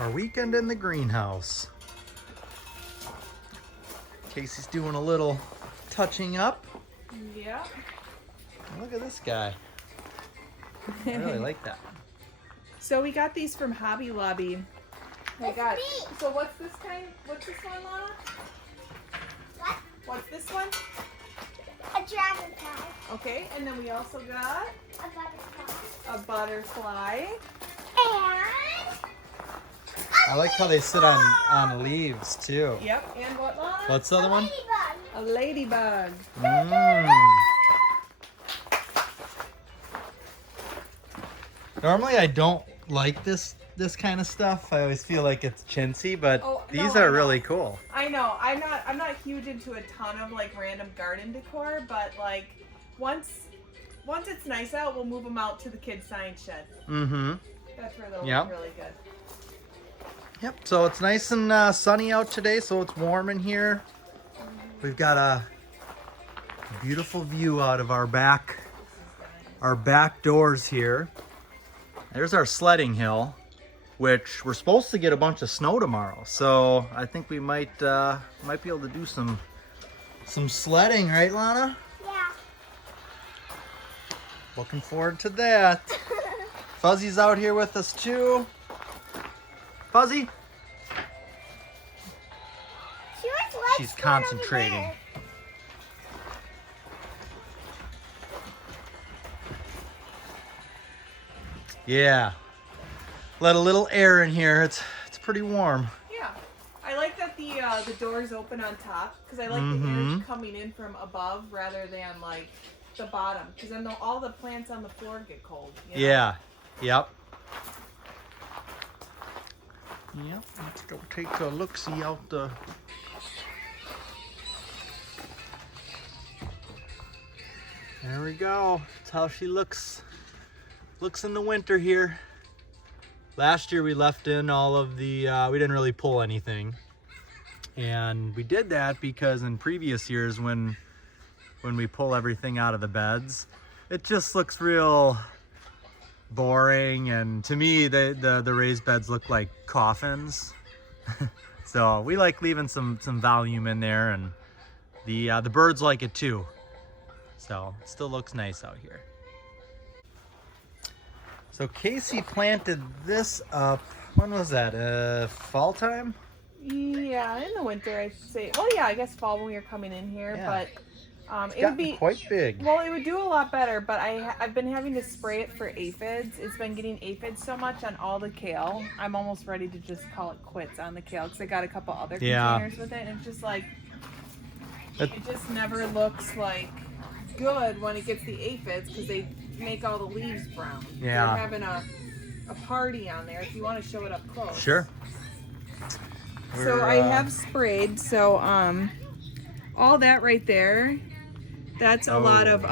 Our weekend in the greenhouse. Casey's doing a little touching up. Yeah. Look at this guy. I really like that. So we got these from Hobby Lobby. So what's this kind? What's this one, Lana? What? What's this one? A dragonfly. Okay, and then we also got A butterfly. a butterfly. And I like how they sit on leaves too. Yep, and what, Lana? What's the other one? ladybug. A ladybug. Normally I don't like this kind of stuff. I always feel like it's chintzy, but these are really cool. I know. I'm not huge into a ton of like random garden decor, but like once it's nice out, we'll move them out to the kids' science shed. Mm-hmm. That's where they'll look really good. Yep, so it's nice and sunny out today, so it's warm in here. We've got a beautiful view out of our back doors here. There's our sledding hill, which we're supposed to get a bunch of snow tomorrow. So I think we might be able to do some sledding, right, Lana? Yeah. Looking forward to that. Fuzzy's out here with us too. Fuzzy? She's concentrating. Yeah. Let a little air in here. It's pretty warm. Yeah. I like that the doors open on top because I like the air coming in from above rather than like the bottom because then all the plants on the floor get cold. You know? Yeah. Yep. Yep. Let's go take a look-see out the... There we go. That's how she looks in the winter here. Last year we left in all of the, we didn't really pull anything. And we did that because in previous years when we pull everything out of the beds, it just looks real boring. And to me, the raised beds look like coffins. So we like leaving some volume in there, and the birds like it too. So it still looks nice out here. So Casey planted this up, when was that, fall time? Yeah, in the winter, I should say. Well, yeah, I guess fall when we were coming in here, Yeah. but It would be quite big. Well, it would do a lot better, but I've been having to spray it for aphids. It's been getting aphids so much on all the kale. I'm almost ready to just call it quits on the kale because I got a couple other containers with it, and it's just like, it just never looks like good when it gets the aphids because they make all the leaves brown. Yeah. They're having a party on there if you want to show it up close. Sure. So I have sprayed, so all that right there, that's a lot of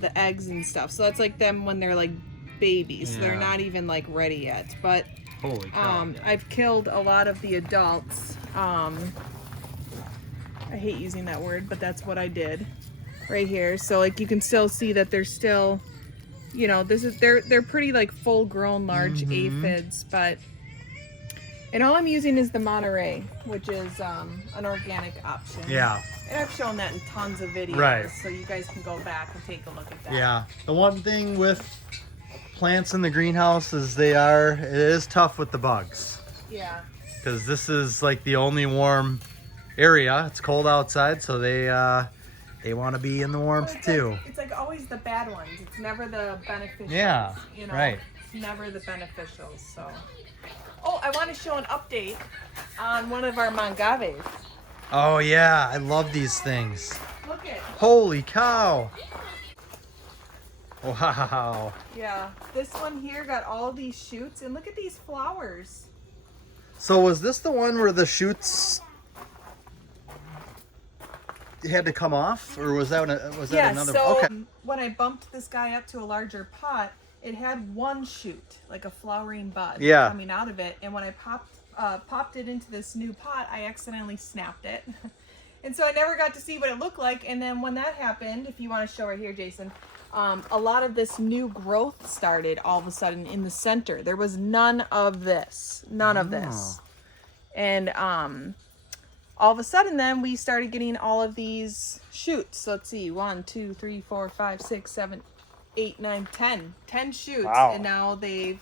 the eggs and stuff. So that's like them when they're like babies. So they're not even like ready yet. But holy cow. I've killed a lot of the adults. I hate using that word, but that's what I did right here. So like you can still see that they're still, you know, they're pretty like full grown large aphids, but and all I'm using is the Monterey, which is an organic option. Yeah. And I've shown that in tons of videos, Right. so you guys can go back and take a look at that. Yeah. The one thing with plants in the greenhouse is it is tough with the bugs. Yeah. Because this is like the only warm area. It's cold outside, so they want to be in the warmth too. It's like always the bad ones. It's never the beneficials. Yeah, you know? right. It's never the beneficials. So. Oh, I want to show an update on one of our Mangaves. Oh yeah, I love these things. Look it. Holy cow. Wow. Yeah, this one here got all these shoots, and look at these flowers. So was this the one where the shoots had to come off, or was that another? So okay. when I bumped this guy up to a larger pot, it had one shoot, like a flowering bud coming out of it, and when I popped it into this new pot, I accidentally snapped it. And so I never got to see what it looked like. And then when that happened, if you want to show right here, Jason, a lot of this new growth started all of a sudden in the center. There was none of this. And all of a sudden then we started getting all of these shoots. Let's see, 1, 2, 3, 4, 5, 6, 7, 8, 9, 10. 10 shoots. Wow. And now they've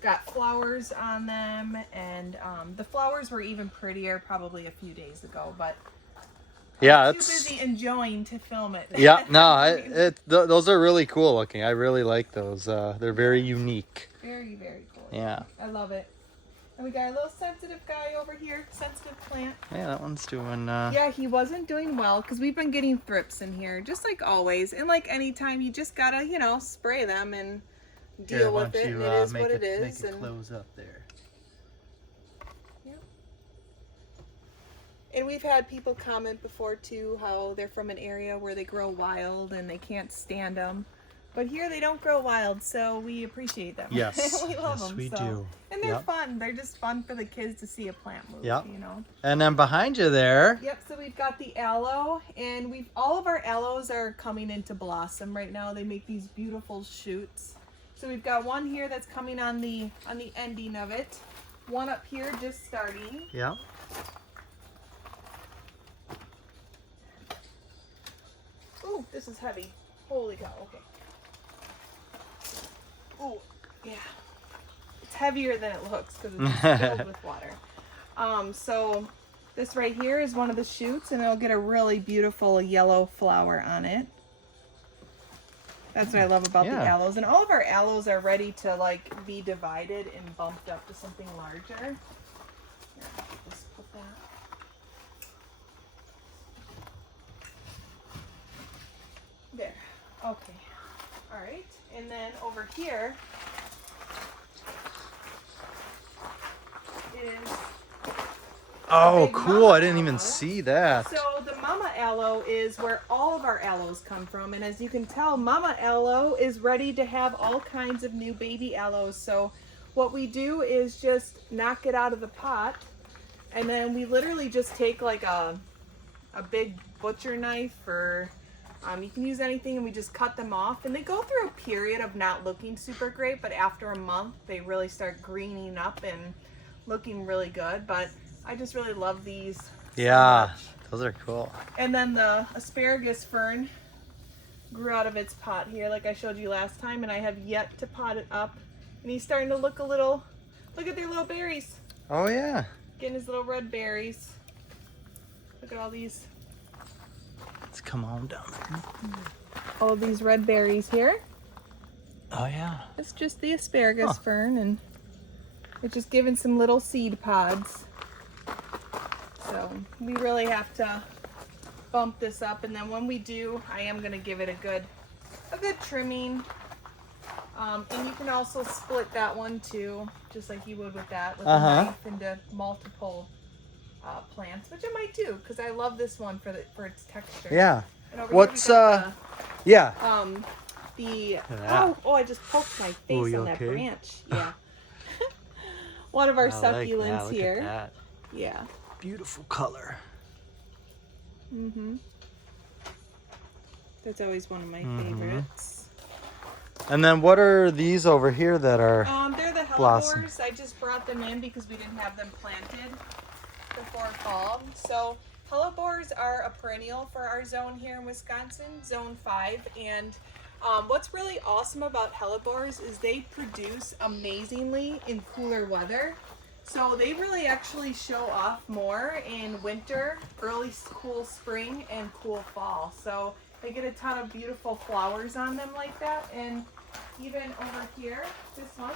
got flowers on them. And the flowers were even prettier probably a few days ago, but Yeah, too busy enjoying to film it. Yeah, no, those are really cool looking. I really like those. They're very unique. Very, very cool. Yeah. I love it. And we got a little sensitive guy over here, sensitive plant. Yeah, that one's doing. Yeah, he wasn't doing well because we've been getting thrips in here, just like always. And like anytime, you just gotta, you know, spray them and deal with it. And it is what it is. Make it close up there. And we've had people comment before too how they're from an area where they grow wild and they can't stand them. But here they don't grow wild, so we appreciate them. Yes, we love them. we do. And they're fun. They're just fun for the kids to see a plant move, you know. And then behind you there. Yep, so we've got the aloe, and all of our aloes are coming into blossom right now. They make these beautiful shoots. So we've got one here that's coming on the ending of it. One up here just starting. Yeah. Ooh, this is heavy. Holy cow, okay. Ooh, yeah. It's heavier than it looks because it's filled with water. So this right here is one of the shoots, and it'll get a really beautiful yellow flower on it. That's what I love about the aloes. And all of our aloes are ready to like be divided and bumped up to something larger. Here, just put that. There. Okay. All right. And then over here is Oh, cool. mama I didn't even aloe. see that. So the mama aloe is where all of our aloes come from. And as you can tell, mama aloe is ready to have all kinds of new baby aloes. So what we do is just knock it out of the pot. And then we literally just take like a big butcher knife, or you can use anything, and we just cut them off. And they go through a period of not looking super great, but after a month they really start greening up and looking really good. But I just really love these. Yeah, those are cool. And then the asparagus fern grew out of its pot here, like I showed you last time, and I have yet to pot it up. And he's starting to look a little, look at their little berries. Oh yeah. Getting his little red berries. Look at all these. Let's come on down. All of these red berries here. Oh yeah. It's just the asparagus fern, and it's just giving some little seed pods. So we really have to bump this up, and then when we do, I am going to give it a good trimming. And you can also split that one too, just like you would with that, with a knife into multiple plants, which I might do because I love this one for its texture. Yeah. And over What's here yeah. I just poked my face on that branch. Yeah. One of our succulents Look here. at that. Yeah. Beautiful color. Mhm. That's always one of my favorites. And then what are these over here that are They're the blossom? Hellebores. I just brought them in because we didn't have them planted before fall. So Hellebores are a perennial for our zone here in Wisconsin, Zone 5. And what's really awesome about Hellebores is they produce amazingly in cooler weather. So they really actually show off more in winter, early cool spring, and cool fall. So they get a ton of beautiful flowers on them like that. And even over here, this one.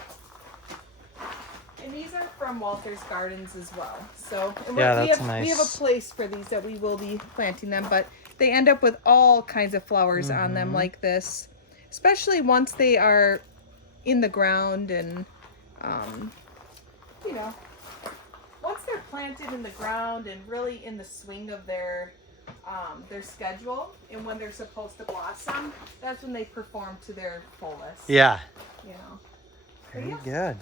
And these are from Walter's Gardens as well. So and we have a place for these that we will be planting them, but they end up with all kinds of flowers on them like this, especially once they are in the ground and you know, once they're planted in the ground and really in the swing of their schedule and when they're supposed to blossom, that's when they perform to their fullest. Yeah. You know. Very good.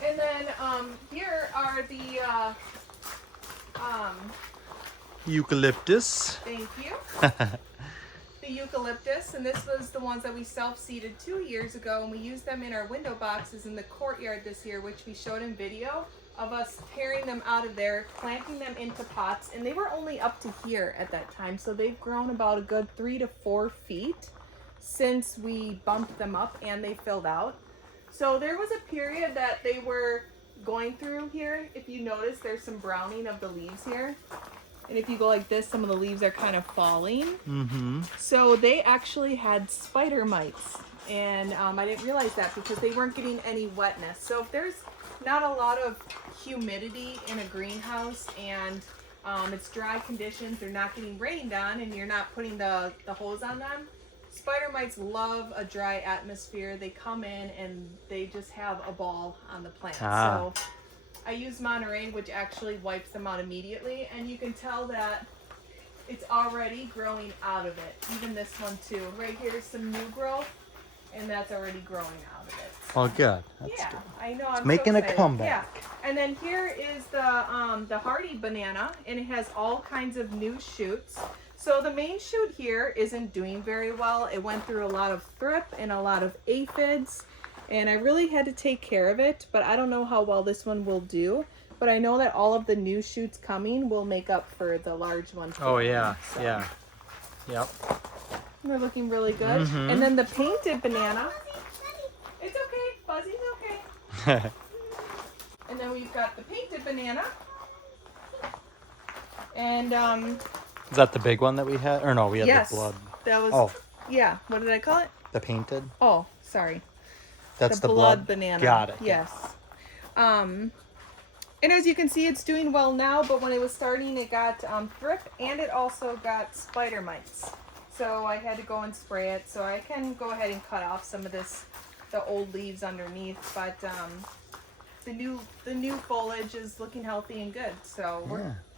And then here are the Eucalyptus. thank you. the eucalyptus, and this was the ones that we self-seeded 2 years ago, and we used them in our window boxes in the courtyard this year, which we showed in video of us tearing them out of there, planting them into pots, and they were only up to here at that time, so they've grown about a good 3 to 4 feet since we bumped them up and they filled out. So there was a period that they were going through here. If you notice, there's some browning of the leaves here. And if you go like this, some of the leaves are kind of falling. Mm-hmm. So they actually had spider mites. And I didn't realize that because they weren't getting any wetness. So if there's not a lot of humidity in a greenhouse and it's dry conditions, they're not getting rained on, and you're not putting the hose on them, spider mites love a dry atmosphere. They come in and they just have a ball on the plant. So I use Monterey, which actually wipes them out immediately, and you can tell that it's already growing out of it. Even this one too. Right here is some new growth, and that's already growing out of it. Oh, good. That's Yeah, good. I know. I'm making so a excited. comeback. Yeah, and then here is the hardy banana, and it has all kinds of new shoots. So the main shoot here isn't doing very well. It went through a lot of thrip and a lot of aphids, and I really had to take care of it, but I don't know how well this one will do. But I know that all of the new shoots coming will make up for the large ones. Oh, yeah. So Yeah. Yep. they're looking really good. Mhm. And then the painted banana, it's okay. Fuzzy's okay. And then we've got the painted banana. And Is that the big one that we had? Or no, we had yes, the blood. that was, Oh, yeah, what did I call it? the painted? Oh, sorry. That's the blood banana. Got it. Yes. And as you can see, it's doing well now, but when it was starting, it got thrip, and it also got spider mites. So I had to go and spray it. So I can go ahead and cut off some of the old leaves underneath, but the new foliage is looking healthy and good. So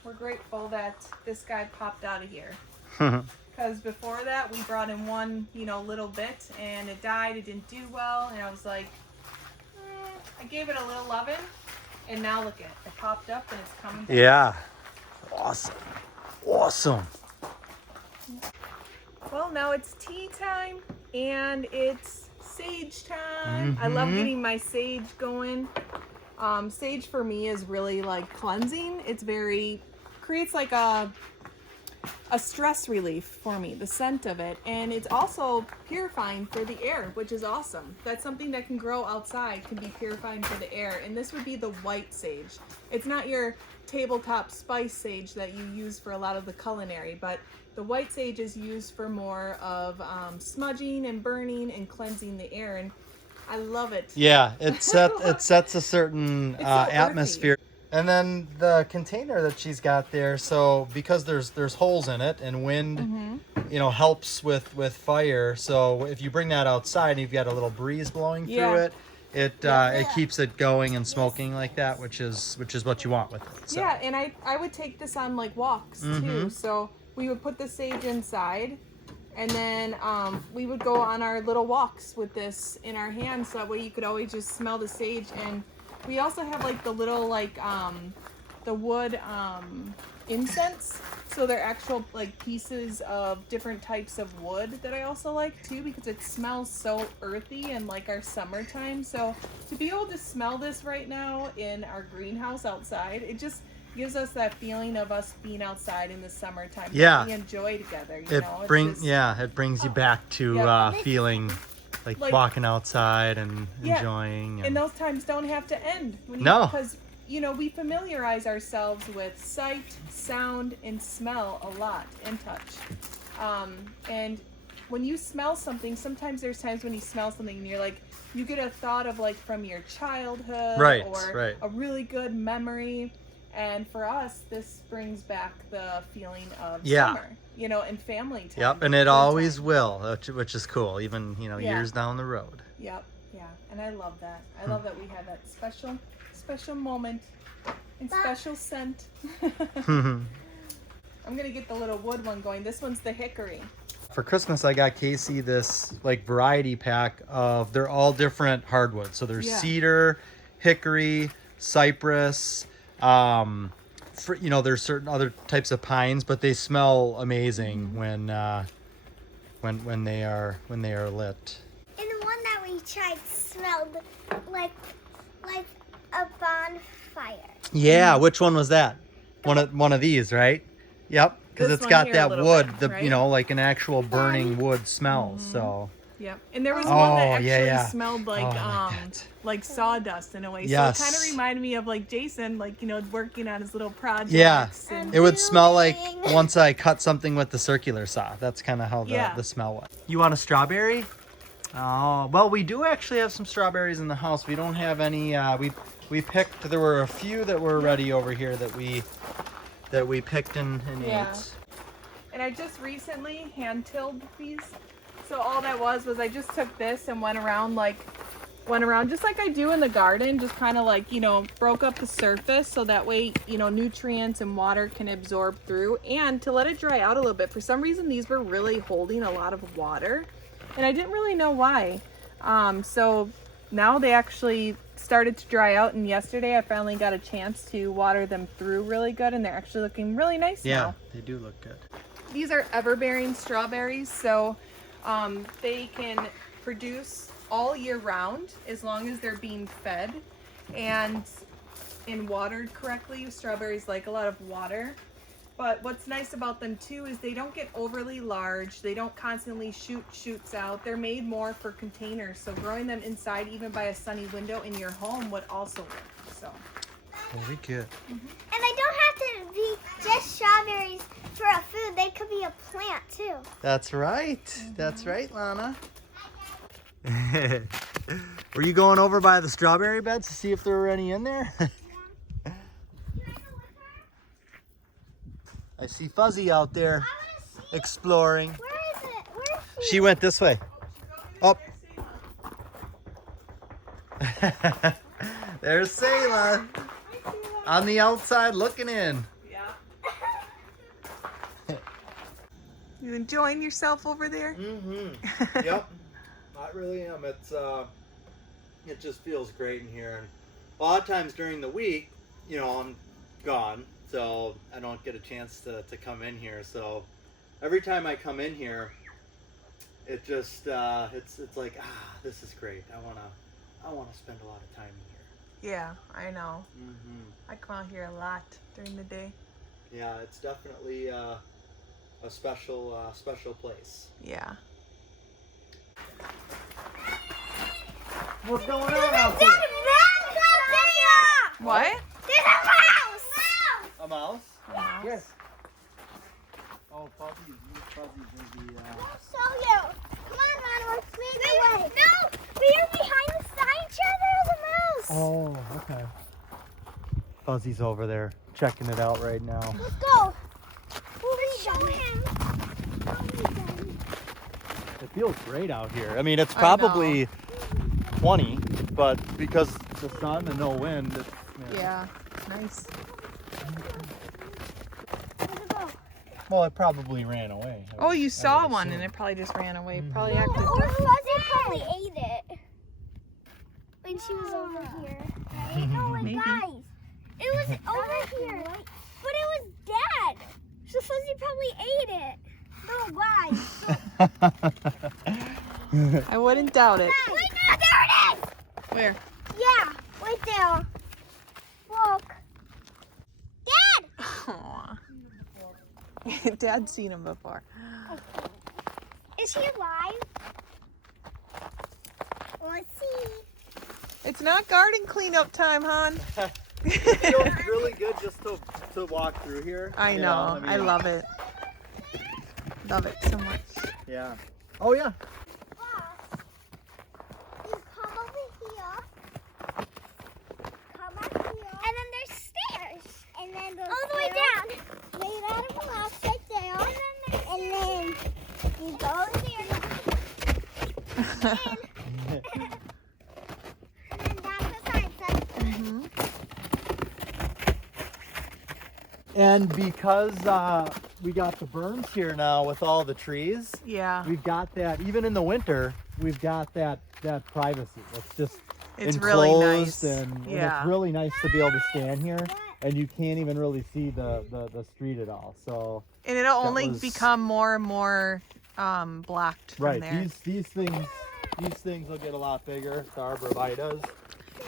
we're grateful that this guy popped out of here. Because before that, we brought in one, little bit, and it died. It didn't do well, and I was like, I gave it a little loving, and now look at it. It popped up, and it's coming back. Yeah. Awesome. Awesome. Well, now it's tea time, and it's sage time. I love getting my sage going. Sage for me is really like cleansing. It's creates like a stress relief for me, the scent of it, and it's also purifying for the air, which is awesome. That's something that can grow outside, can be purifying for the air, and this would be the white sage. It's not your tabletop spice sage that you use for a lot of the culinary, but the white sage is used for more of smudging and burning and cleansing the air, and I love it. Yeah, it sets a certain It's so atmosphere. And then the container that she's got there, so because there's holes in it and wind, helps with fire. So if you bring that outside and you've got a little breeze blowing through it, it keeps it going and smoking like that, which is what you want with it. So. Yeah, and I would take this on like walks too. So we would put the sage inside, and then we would go on our little walks with this in our hands, so that way you could always just smell the sage. And we also have like the little the wood incense. So they're actual like pieces of different types of wood that I also like too, because it smells so earthy and like our summertime. So to be able to smell this right now in our greenhouse outside, it just gives us that feeling of us being outside in the summertime. Yeah. We enjoy together. It brings you back to feeling like walking outside and enjoying. And those times don't have to end. Because we familiarize ourselves with sight, sound, and smell a lot, and touch. And when you smell something, sometimes there's times when you smell something and you're like, you get a thought of like from your childhood or a really good memory. And for us, this brings back the feeling of summer, and family time. Yep, and it always will, which is cool, even, years down the road. Yep, yeah, and I love that. I love that we have that special moment and special scent. I'm going to get the little wood one going. This one's the hickory. For Christmas, I got Casey this like variety pack of, they're all different hardwoods. So there's cedar, hickory, cypress, there's certain other types of pines, but they smell amazing when when they are lit. And the one that we tried smelled like a bonfire. Yeah, which one was that? One of these, right? Yep, because This it's one got here a that little wood, bit, right? like an actual burning wood smell. So Yep. And there was one that actually yeah. smelled like that. like sawdust in a way. Yes. So it kind of reminded me of like Jason, like, you know, working on his little projects. Yeah, And it would smell like once I cut something with the circular saw. That's kind of how Yeah. the smell was. You want a strawberry? Oh, well, we do actually have some strawberries in the house. We don't have any. We picked. There were a few that were ready over here that we picked and Yeah. ate. And I just recently hand tilled these. So all that was I just took this and went around just like I do in the garden, just kind of like, you know, broke up the surface so that way, you know, nutrients and water can absorb through, and to let it dry out a little bit. For some reason, these were really holding a lot of water, and I didn't really know why. So now they actually started to dry out, and yesterday I finally got a chance to water them through really good, and they're actually looking really nice now. Yeah, they do look good. These are ever-bearing strawberries, so they can produce all year round as long as they're being fed and watered correctly. Strawberries like a lot of water. But what's nice about them too is they don't get overly large. They don't constantly shoot shoots out. They're made more for containers. So growing them inside, even by a sunny window in your home, would also work. So Very good. And they don't have to be just strawberries for a food. They could be a plant too. That's right. That's right, Lana. Were you going over by the strawberry beds to see if there were any in there? I see Fuzzy out there exploring. Where is it? Where is She went this way. Oh. There's Sayla on the outside looking in. yeah. You enjoying yourself over there? Mm-hmm. Yep. I really am. It just feels great in here. And a lot of times during the week, you know, I'm gone, so I don't get a chance to come in here. So every time I come in here, it just it's like, this is great. I wanna spend a lot of time in here. Yeah, I know. Mm-hmm. I come out here a lot during the day. Yeah, it's definitely a special place. Yeah. What's going on out there? What? There's a mouse! A mouse? A mouse? Yes. Oh, Fuzzy will be. I'll show you. Come on, Ron, let's make the way. No, we're behind the sign. There's a mouse. Oh, okay. Fuzzy's over there checking it out right now. Let's go. Let's show him. It feels great out here. I mean, it's probably 20, but because the sun and no wind, it's, Yeah, nice. Well, it probably ran away. Oh, you saw one and it probably just ran away. Probably acted Or different. Fuzzy probably ate it when she was over here. Right? No, Maybe. guys, it was over here, but it was dead. So Fuzzy probably ate it. No, guys. I wouldn't doubt it. Wait, no, there it is. Where? Yeah, right there. Look. Dad! Aw. Dad's seen him before. Is he alive? Let's see. It's not garden cleanup time, hon. It feels really good just to walk through here. I you know. I mean, love it. Love it so much. Yeah. Oh, yeah. You come over here. Come up here. And then there's stairs. And then there's all the way down. Made out of glass right there. And then you go there. And then that's the sign. And because we got the berms here now with all the trees, Yeah. we've got that, even in the winter, we've got that privacy. It's just It's enclosed really nice. and Yeah. it's really nice to be able to stand here and you can't even really see the street at all. So And it'll only was- become more and more blocked from Right. there. These things will get a lot bigger. The arborvitaes.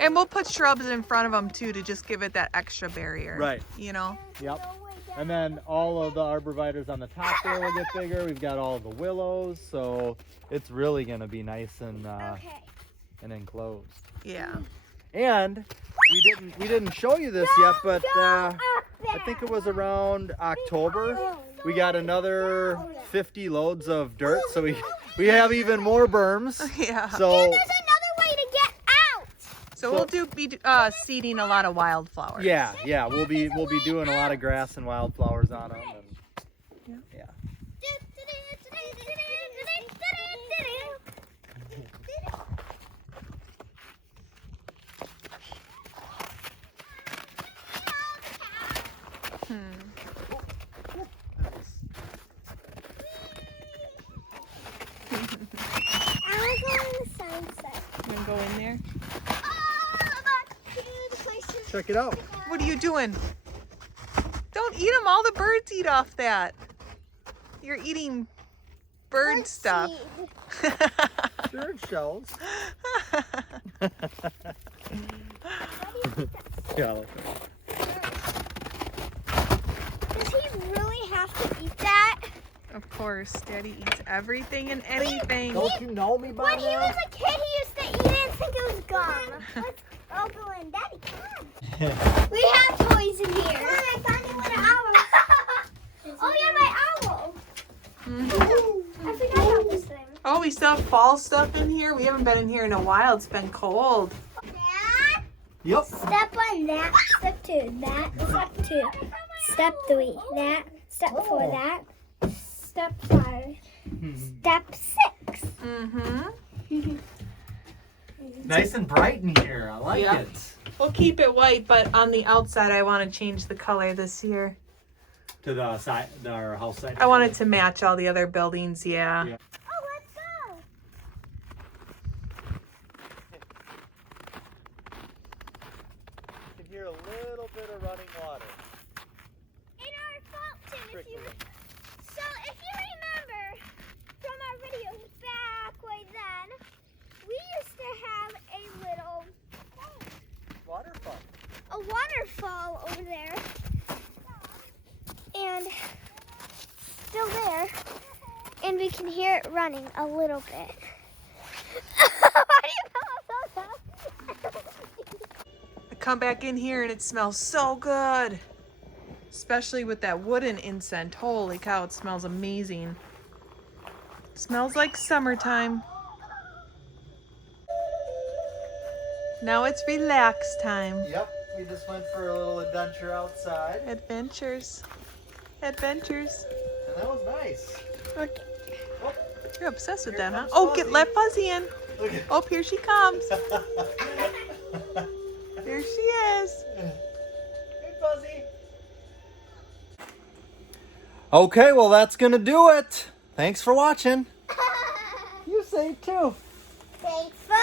And we'll put shrubs in front of them too to just give it that extra barrier. Right. You know? Yep. And then all of the arborvitaes on the top there will get bigger. We've got all of the willows, so it's really gonna be nice and and enclosed. Yeah. And we didn't show you this yet, but I think it was around October. We got another 50 loads of dirt, so we have even more berms. Yeah. So And there's another way to get out. So we'll be seeding a lot of wildflowers. yeah, we'll be doing a lot of grass and wildflowers on them. And, yeah. I want to go in the sunset. You gonna go in there? Check it out. What are you doing? Don't eat them. All the birds eat off that. You're eating bird stuff. Sure, shells. Yeah. Does he really have to eat that? Of course, Daddy eats everything and anything. Don't you know me by When he now? was a kid, he used to eat it and think it was gum. Let's all go in. Daddy, come. We have toys in here. Come on, I found you with an owl. Oh, yeah, my owl. I forgot about this thing. Oh, we still have fall stuff in here. We haven't been in here in a while. It's been cold. Dad, Yep. step 1, that. Step 2, that. Step 2. Step 3, that. Step 4, that. Step 5. Step 6. Mm-hmm. Nice and bright in here. I like Yeah. it. We'll keep it white, but on the outside, I want to change the color this year. To the side, our house side. I want it to match all the other buildings, yeah. Yeah. Oh, let's go. You can hear a little bit of running water. In our fountain, Trickling. so if you remember from our videos back way then, we used to have a little Waterfall. a waterfall over there, and still there, and we can hear it running a little bit. Why do you know about that? I come back in here and it smells so good. Especially with that wooden incense. Holy cow, it smells amazing. Smells like summertime. Now it's relax time. Yep. We just went for a little adventure outside, Adventures. Adventures. and that was nice. Look, Oh, you're obsessed with Here that, huh? comes Oh, Fuzzy. let Fuzzy in. look at. Oh, here she comes. Here she is. Hey, Fuzzy. Okay, well that's gonna do it. Thanks for watching. You say it too. Thanks for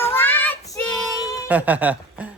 watching.